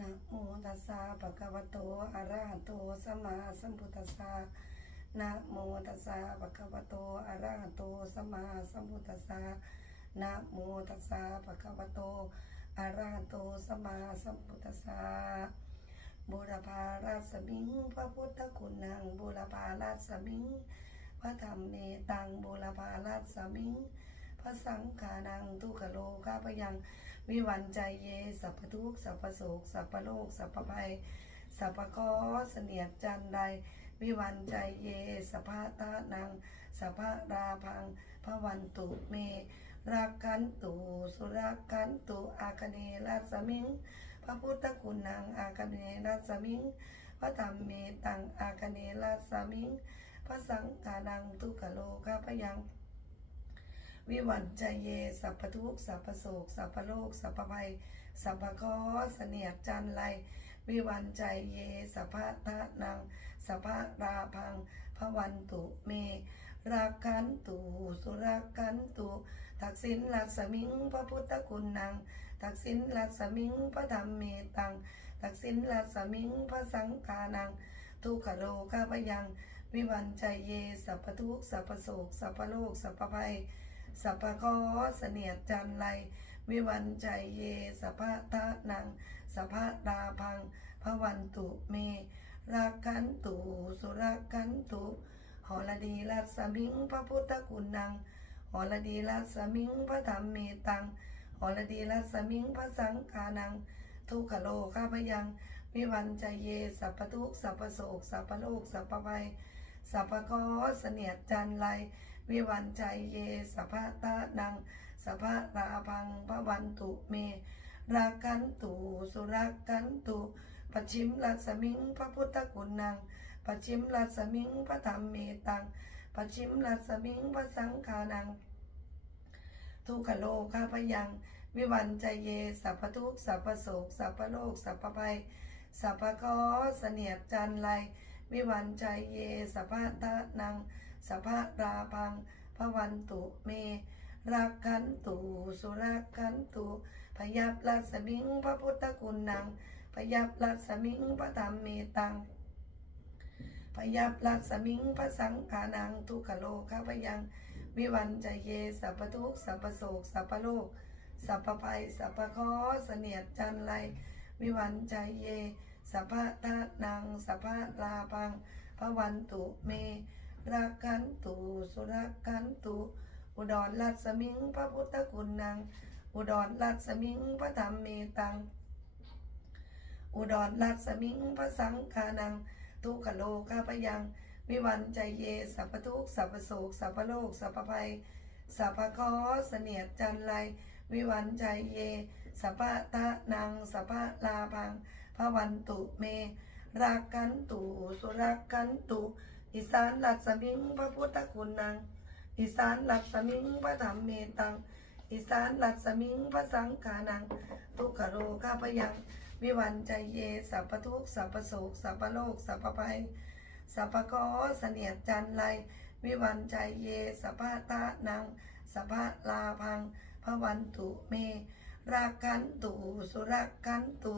นะโมตัสสะภะคะวะโตอะระหะโตสัมมาสัมพุทธัสสะนะโมตัสสะภะคะวะโตอะระหะโตสัมมาสัมพุทธัสสะนะโมตัสสะภะคะวะโตอะระหะโตสัมมาสัมพุทธัสสะบุรพาราสมิงพระพุทธคุณนังบุรพาราสมิงพระธรรมเมตังบุรพาราสมิง พระสังฆานังทุกขโลกาพยังวิวันใจเย สัพพทุกสัพพโศกสัพพโลก สัพพภัย สัพพคอเสนียดจันใด วิวันใจเย สัพพตานัง สัพพราพังพระวันตุเมรักกันตุสุรักกันตุอาคเนรัสมิง พระพุทธคุณนังอาคเนรัสมิง พระธรรมเมตังอาคเนรัสมิง พระสังฆานังทุกขโลกาพยัง วิวันใจเย สัพพทุกสัพพโศก สัพพโลก สัพพภัย สัพพคอเสนียดจันไร วิวันใจเย สัพพะทะนัง สัพพะราพังพระวันตุเมรักขันตุสุรักขันตุทักษิณลัสมิงพระพุทธคุณนังทักษิณลัสมิงพระธรรมเมตังทักษิณลัสมิงพระสังฆานังทุกขโลกาพยัง วิวันใจเย สัพพทุกสัพพโศก สัพพโลก สัพพภัย สัพพะคอเสนียดจันไรวิวันใจเยสัพพะทะนังสัพพะดาพังพระวันตุเมรักกันตุสุรักันตุหอระดีรัสมิงพระพุทธคุณนังหอระดีรัสมิงพระธรรมเมตังหอระดีรัสมิงพระสังฆานัง ทุกขโลข้าพยังวิวันใจเยสัพพทุกสัพพโศกสัพพโลกสัพพภัยสัพพะคอเสนียดจันไร วิวันใจเยสัพพะตานังสัพพะราพังพระวันตุเมรักกันตุสุรักกันตุปัจฉิมรัสมิงพระพุทธคุณนังปัจฉิมรัสมิงพระธรรมเมตังปัจฉิมรัสมิงพระสังฆานัง ทุกขโลข้าพยัง วิวันใจเยสัพพทุกสัพพโศกสัพพโลกสัพพภัยสัพพะคอเสนียดจันไรวิวันใจเยสัพพะทะนัง สัพพะราพังพระวันตุเมรักขันตุสุรักขันตุพยับลัสมิงพระพุทธคุณนังพยับลัสมิงพระธรรมเมตังพยับลัสมิงพระสังฆานังทุกขโลข้าพยังวิวันใจเยสัพพทุกสัพพโศกสัพพโลกสัพพภัยสัพพคอเสนียดจันไรวิวันใจเยสัพพะทะนังสัพพะลาพังพระวันตุเม รักกันตุสุรักกันตุอุดรลัดสมิงพระพุทธคุณนังอุดรลัดสมิงพระธรรมเมตัง อุดรลัดสมิงพระสังฆานัง ทุกขโลกาพยัง วิวันใจเย สัพพทุกสัพพโศกสัพพโลก สัพพภัย สัพพคอเสนียดจันไรวิวันใจเย สัพพะทะนังสัพพลาพังพระวันตุเม รักกันตุสุรักกันตุ อีสานหลัดสมิงพระพุทธคุณนังอีสานหลัดสมิงพระธรรมเมตังอีสานหลัดสมิงพระสังฆานัง ทุกขโลข้าพยังวิวันใจเยสัพพทุกสัพพโศกสัพพโลกสัพพภัยสัพพกอเสนียดจันไรวิวันใจเยสัพพตานังสัพพลาพังพระวันตุเมรักกันตุสุรักกันตุ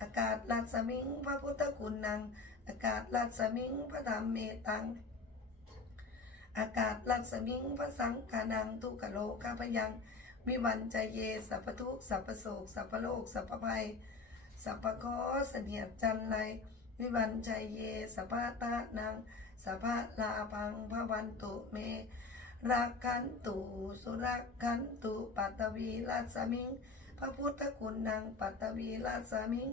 อากาศลัดสมิงพระพุทธคุณนัง อากาศลัดสมิงพระธรรมเมตัง อากาศลัดสมิงพระสังฆานังทุกโลข้าพยัง วิวันใจเยสัพทุกสัพโศกสัพโลกสัพภัยสัพคอเสนียดจันไรวิวันใจเยสัพพตานังสัพพลาพังพระวันตุเมรักกันตุสุรักกันตุปัตตวีลัสมิง พระพุทธคุณนังปัตตวีลัสมิง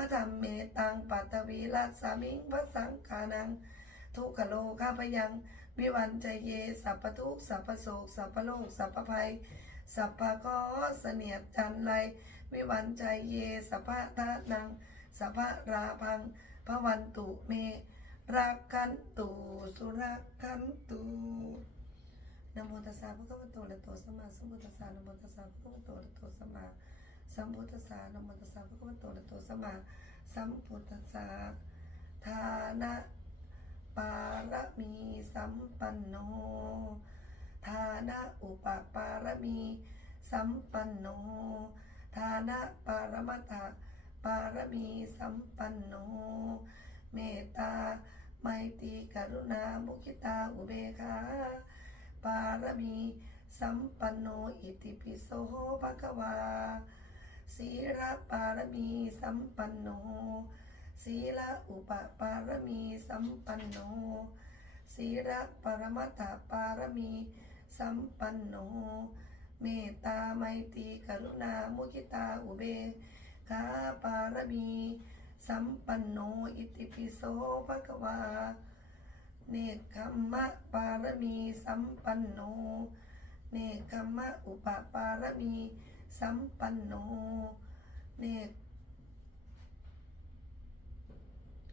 ระธรรมเมตังปัตตวีลัสามิงพระสังฆานัง ทุกขโลข้าพยังวิวันใจเยสัพพทุกสัพพโศกสัพพโลกสัพพภัยสัพพะคอเสนียดจันไรวิวันใจเยสัพพะทะนังสัพพะราพังพระวันตุเมรักกันตุสุรักกันตุนะโมตัสสะพระคัมภโตระหะโตสัมมาสัมพุทธัสสะนะโมตัสสะพระคัมภโตระหะโตสัมมา สัมพุทธัสสะนะโมตัสสะพระคัมภโตอะระหะโตสมมาสัมพุทธัสสะทานะปารมีสัมปันโนทานะอุปปารมีสัมปันโนทานะปารมัตถปารมีสัมปันโน เมตตาไมตรีกรุณามุกิตาอุเบกขาปารมีสัมปันโนอิติปิโสภะคะวา ศีลปารมีสัมปันโนศีลอุปปารมีสัมปันโนศีลปรมัตถปารมีสัมปันโน เมตตาไมตรีกรุณามุกิตาอุเบกาปารมีสัมปันโนอิติปิโสภะคะวาเนคขมมะปารมีสัมปันโน เนคขมมะอุปปารมี สัมปันโนเนค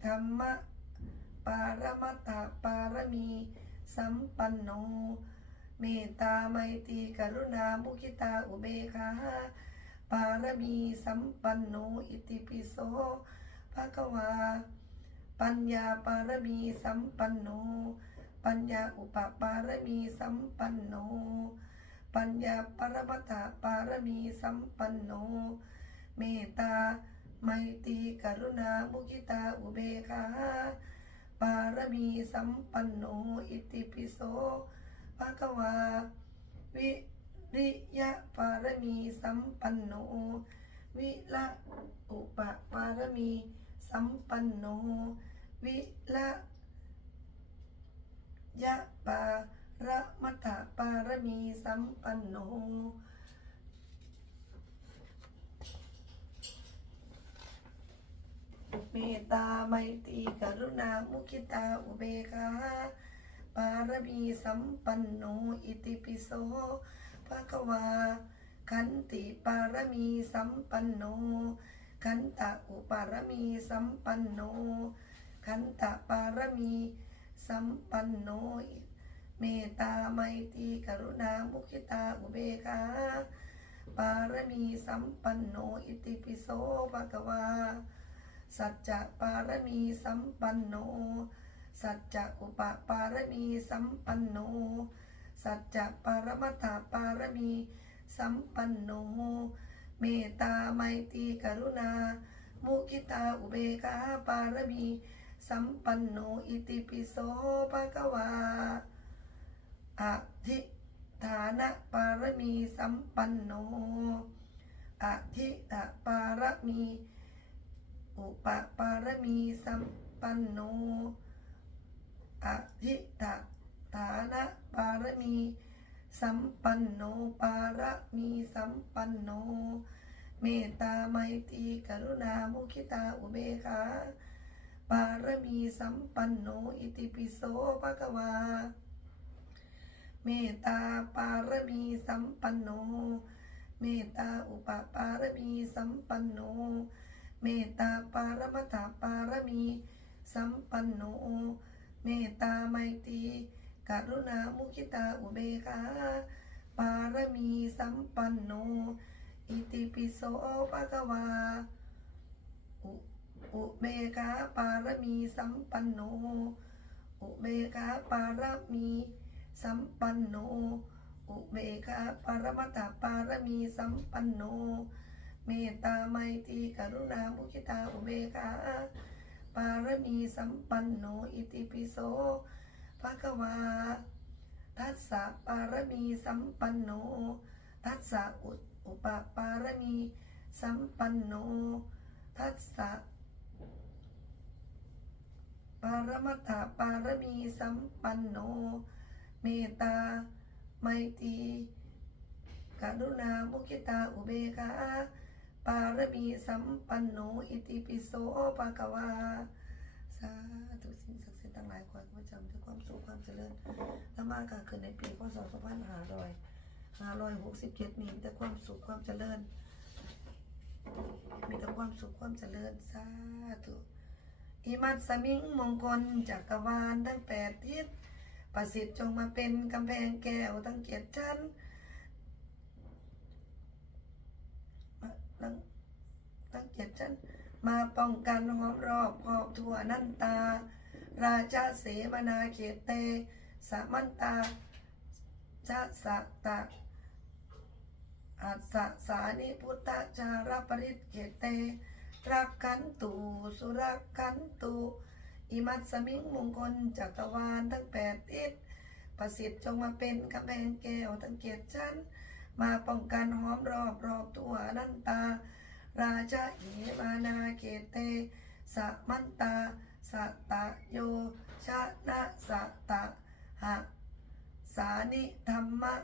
ขมมะปารมัตถปารมี สัมปันโน เมตตาไมตรีกรุณามุกิตาอุเบกขาปารมีสัมปันโนอิติปิโสภะคะวา ปัญญาปารมีสัมปันโน ปัญญาอุปปารมีสัมปันโน ปัญญาปรมัตถปารมีสัมปันโน เมตตาไมตรีกรุณามุกิตาอุเบกขาปารมีสัมปันโนอิติปิโสภะคะวา วิริยะปารมีสัมปันโน วิละอุปปารมีสัมปันโน วิละยะปา ระมัตถปารมีสัมปันโน เมตตาไมตรีกรุณา มุกิตา อุเบกขาปารมีสัมปันโน อิติปิโสภะคะวา ขันติปารมีสัมปันโน ขันตะอุปารมีสัมปันโน ขันตะปารมีสัมปันโน เมตตาไมตรีกรุณามุขิตาอุเบกขาปารมีสัมปันโนอิติปิโสภะคะวา สัจจะปารมีสัมปันโน สัจจะอุปปารมีสัมปันโน สัจจะปรมัตถปารมีสัมปันโน เมตตาไมตรีกรุณา มุกิตาอุเบกขาปารมีสัมปันโนอิติปิโสภะคะวา อธิฐานะปารมีสัมปันโนอธิตะปารมี อุปปารมีสัมปันโนอธิตฐานะปารมีสัมปันโนปารมีสัมปันโน เมตตาไมตรีกรุณามุขิตาอุเบกขาปารมีสัมปันโน อิติปิโสภะคะวา เมตตาปารมีสัมปันโน เมตตาอุปปารมีสัมปันโน เมตตาปารมัตถปารมีสัมปันโน เมตตาไมตรีกรุณามุขิตาอุเบกขาปารมีสัมปันโน อิติปิโสภะคะวาอุอุเบกขาปารมีสัมปันโน อุเบกขาปารมี สัมปันโน อุเบกขาปรมัตถปารมีสัมปันโน เมตตาไมตรีกรุณามุขิตาอุเบกขาปารมีสัมปันโน อิติปิโสภะคะวา ทัสสะปารมีสัมปันโน ทัสสะอุอุปปารมีสัมปันโน ทัสสะปารมัตถปารมีสัมปันโน มตตา ไมตรีกรุณามุขิตาอุเบกขาปารมีสัมปันโนอิติปิโสภะคะวาสาธุสิ่งศักดิ์สิทธิ์ทั้งหลายขอให้ข้าพเจ้ามีแต่ความสุขความเจริญและมากกขึ้นในปีพศ2500 567มีแต่ความสุขความเจริญ มีแต่ความสุขความเจริญสาธุอิมัตสมิงมงคลจักรวาลทั้งแปดทิศ ประสิทธิ์จงมาเป็นกำแพงแก้วทั้งเกียรติชั้นมาทั้งทั้งเกียรติชั้นมาป้องกันหอมรอบครอบทั่วนันตา ราชาเสมนาเขตเต สามันตาชะสะตะอัสสะสานิพุทธจารปริตเขตเตเตรักขันตุสุรักขันตุ อิมัตสมิงมงคลจักรวาลทั้งแปดทิศประสิทธิ์จงมาเป็นกำแพงแก้วทั้งเกียรติชั้นมาป้องกันห้อมรอบรอบตัวนันตา ราชาเหมานาเกเตสะมันตาสะตะโยชนะสะตะหะสานิธรรมะ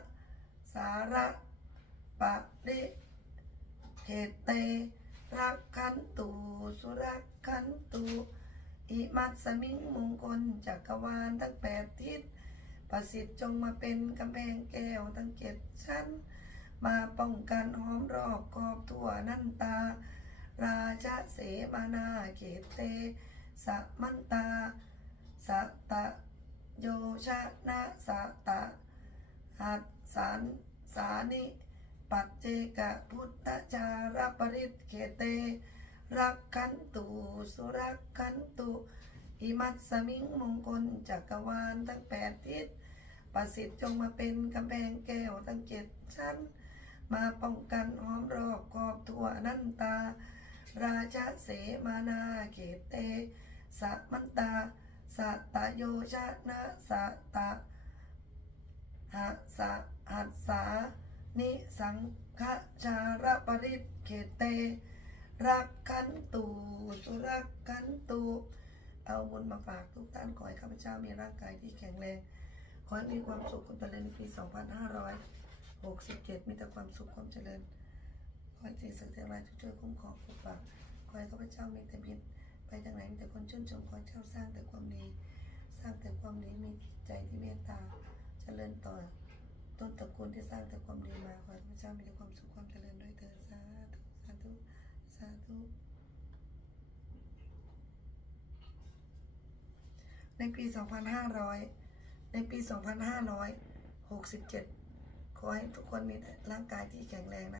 สาระปะริเขเตรักขันตุสุรักขันตุ อิมัตสมิงมงคลจักรวาลทั้งแปดทิศ ประสิทธิ์จงมาเป็นกำแพงแก้วทั้งเจ็ดชั้น มาป้องกันห้อมรอบกอบทั่วนันตา ราชเสมานาเขตเตสมันตาสะตะโยชะนะสะตะหัดสานสานิ ปัจเจกพุทธจารปริตเขเต รักขันตุสุรักขันตุอิมัตสมิงมงคลจักรวาลทั้งแปดทิศประสิทธิ์จงมาเป็นกำแพงแก้วทั้งเจ็ดชั้น มาป้องกันห้อมรอบกอบทั่วนันตา ราชาเสมานาเขตเตสะมันตาสัตตโยชนะสัตตะหะสะหัสสานิสังฆชารปริตเขตเต รักขันตูสุรักขันตูเอาบุญมาฝากทุกท่านขอให้ข้าพเจ้ามีร่างกายที่แข็งแรง ขอให้มีความสุขความเจริญในปี 2567 มีแต่ความสุขความเจริญ ขอให้สิ่งศักดิ์สิทธิ์อะไรช่วยคุ้มครองปกปักขอให้ข้าพเจ้ามีแต่มิตรไปทางไหนมีแต่คนชื่นชมขอให้เจ้าสร้างแต่ความดี สร้างแต่ความดีมีใจที่เมตตา เจริญต่อ ต้นตระกูลที่สร้างแต่ความดีมา ขอให้ข้าพเจ้ามีแต่ความสุขความเจริญด้วยเถิดสาธุสาธุาธุในปี 2500 ในปี 2567 ขอให้ทุกคนมีร่างกายที่แข็งแรงนะ